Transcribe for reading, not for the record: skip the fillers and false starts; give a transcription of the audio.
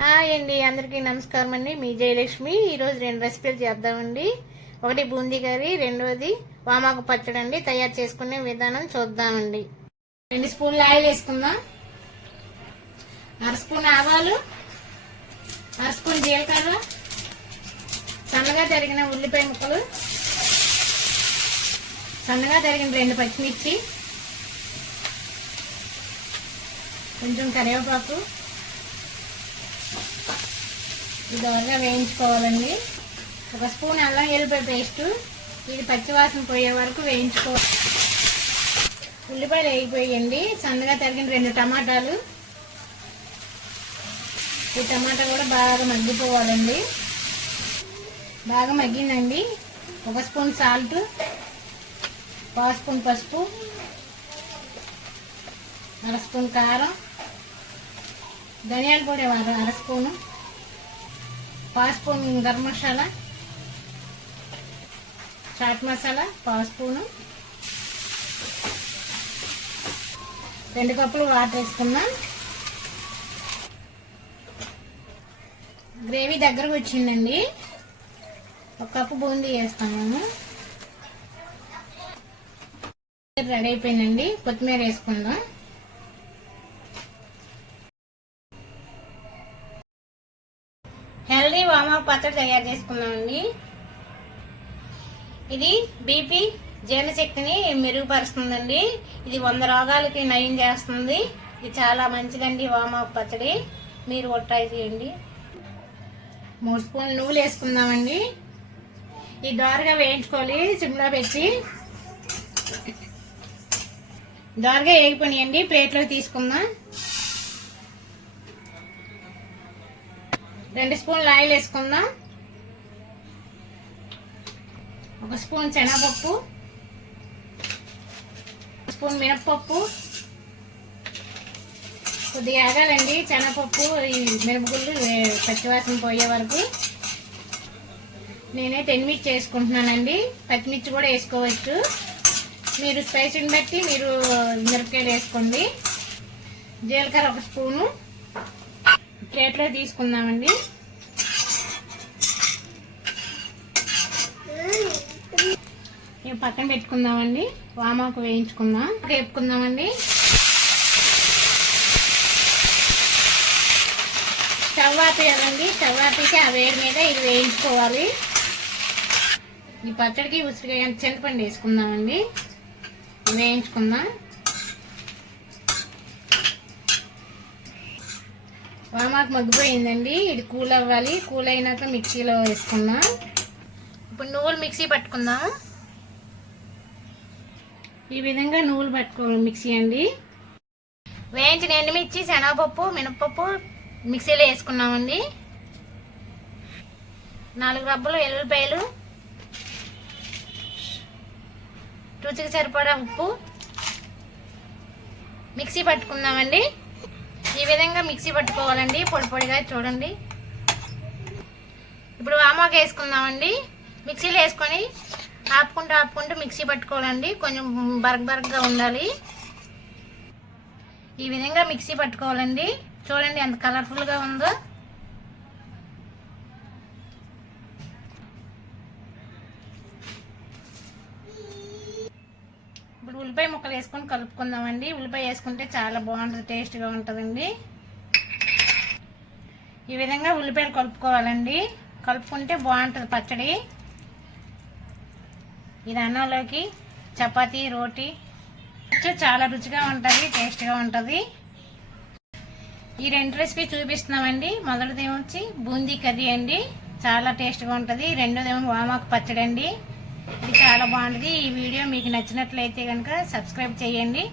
Hi అండి, అందరికీ నమస్కారం అండి. మీ జయలక్ష్మి. ఈరోజు 2 రెసిపీలు చేద్దామండి. ఒకటి బూందీ కర్రీ, రెండవది వామాకు పచ్చడి అండి. తయారు చేసుకునే విధానం చూద్దామండి. 2 స్పూన్లు ఆయిల్ వేసుకుందాం. 1/2 స్పూన్ ఆవాలు, 1/2 స్పూన్ జీలకర్ర, సన్నగా తరిగిన ఉల్లిపాయ ముక్కలు, సన్నగా తరిగిన 2 పచ్చిమిర్చి, కొంచెం కరివేపాకు దోరగా వేయించుకోవాలండి. 1 స్పూన్ అల్లం ఎల్లిపాయ పేస్ట్, ఇది పచ్చివాసన పోయే వరకు వేయించుకోవాలి. ఉల్లిపాయలు వేగిపోయండి. సన్నగా తరిగిన 2 టమాటాలు, ఈ టమాటా కూడా బాగా మగ్గిపోవాలండి. బాగా మగ్గిందండి. 1 స్పూన్ సాల్ట్, 1 స్పూన్ పసుపు, 1/2 స్పూన్ కారం, ధనియాల పొడి 1/2 spoon, 1 spoon garam masala, chaat masala 1 spoon, 2 కప్పులు వాటర్ వేసుకున్నాం. గ్రేవీ దగ్గరకు వచ్చిందండి. 1 కప్పు బూందీ వేస్తాము. రెడీ అయిపోయిందండి. కొత్తిమీర వేసుకుందాం. హెల్దీ వామాకు పచ్చడి తయారు చేసుకున్నామండి. ఇది బీపీ జీర్ణశక్తిని మెరుగుపరుస్తుందండి. ఇది 100 రోగాలకి నయం చేస్తుంది. ఇది చాలా మంచిదండి వామాకు పచ్చడి. మీరు కూడా ట్రై చేయండి. 3 స్పూన్లు నువ్వులు వేసుకుందామండి. ఇది దోరగా వేయించుకోవాలి. సిమ్లో పెట్టి దోరగా వేగిపోయినాయండి. ప్లేట్లో తీసుకుందాం. 2 స్పూన్లు ఆయిల్ వేసుకుందాం. 1 స్పూన్ శనగపప్పు, 1 స్పూన్ మినప్పప్పు. కొద్దిగా ఆగాలండి. శనగపప్పు ఈ మినపగుళ్ళు పచ్చివాసన పోయే వరకు. నేనైతే ఎండుమిర్చి వేసుకుంటున్నానండి. పచ్చిమిర్చి కూడా వేసుకోవచ్చు. మీరు స్పైసీని బట్టి మీరు మిరపకాయలు వేసుకోండి. జీలకర్ర 1 స్పూను ప్లేట్లో తీసుకుందామండి. మేము పక్కన పెట్టుకుందామండి. వామాకు వేయించుకుందాం. వేపుకుందామండి. స్టవ్ ఆపేయాలండి. స్టవ్ ఆపేసి ఆ వేడి మీద ఇది వేయించుకోవాలి. ఈ పచ్చడికి ఉసిరికాయ చింతపండు వేసుకుందామండి. వేయించుకుందాం. వామాకు మగ్గిపోయిందండి. ఇది కూల్ అవ్వాలి. కూల్ అయినాక మిక్సీలో వేసుకుందాం. ఇప్పుడు నువ్వులు మిక్సీ పట్టుకుందాం. ఈ విధంగా నువ్వులు పట్టుకోవాలి మిక్సీ అండి. వేయించిన ఎండుమిర్చి, శనగపప్పు, మినపప్పు మిక్సీలో వేసుకున్నామండి. 4 రబ్బలు ఎల్లుల్లిపాయలు, రుచికి సరిపడా ఉప్పు మిక్సీ పట్టుకుందామండి. ఈ విధంగా మిక్సీ పట్టుకోవాలండి. పొడి పొడిగా చూడండి. ఇప్పుడు వామాకు వేసుకుందామండి. మిక్సీలో వేసుకొని ఆపుకుంటూ మిక్సీ పట్టుకోవాలండి. కొంచెం బరగ్గా ఉండాలి. ఈ విధంగా మిక్సీ పట్టుకోవాలండి. చూడండి ఎంత కలర్ఫుల్గా ఉందో. ఇప్పుడు ఉల్లిపాయ ముక్కలు వేసుకొని కలుపుకుందామండి. ఉల్లిపాయ వేసుకుంటే చాలా బాగుంటుంది, టేస్ట్గా ఉంటుందండి. ఈ విధంగా ఉల్లిపాయలు కలుపుకోవాలండి. కలుపుకుంటే బాగుంటుంది పచ్చడి. ఇది అన్నంలోకి, చపాతీ, రోటీ చాలా రుచిగా ఉంటుంది, టేస్ట్గా ఉంటుంది. ఈ 2 రెసిపీ చూపిస్తున్నామండి. మొదటిది వచ్చి బూందీ కర్రీ అండి, చాలా టేస్ట్గా ఉంటుంది. రెండోదేమో వామాకు పచ్చడి అండి. ఇది చాలా బాగుంటుంది. ఈ వీడియో మీకు నచ్చినట్లయితే కనుక సబ్స్క్రైబ్ చేయండి.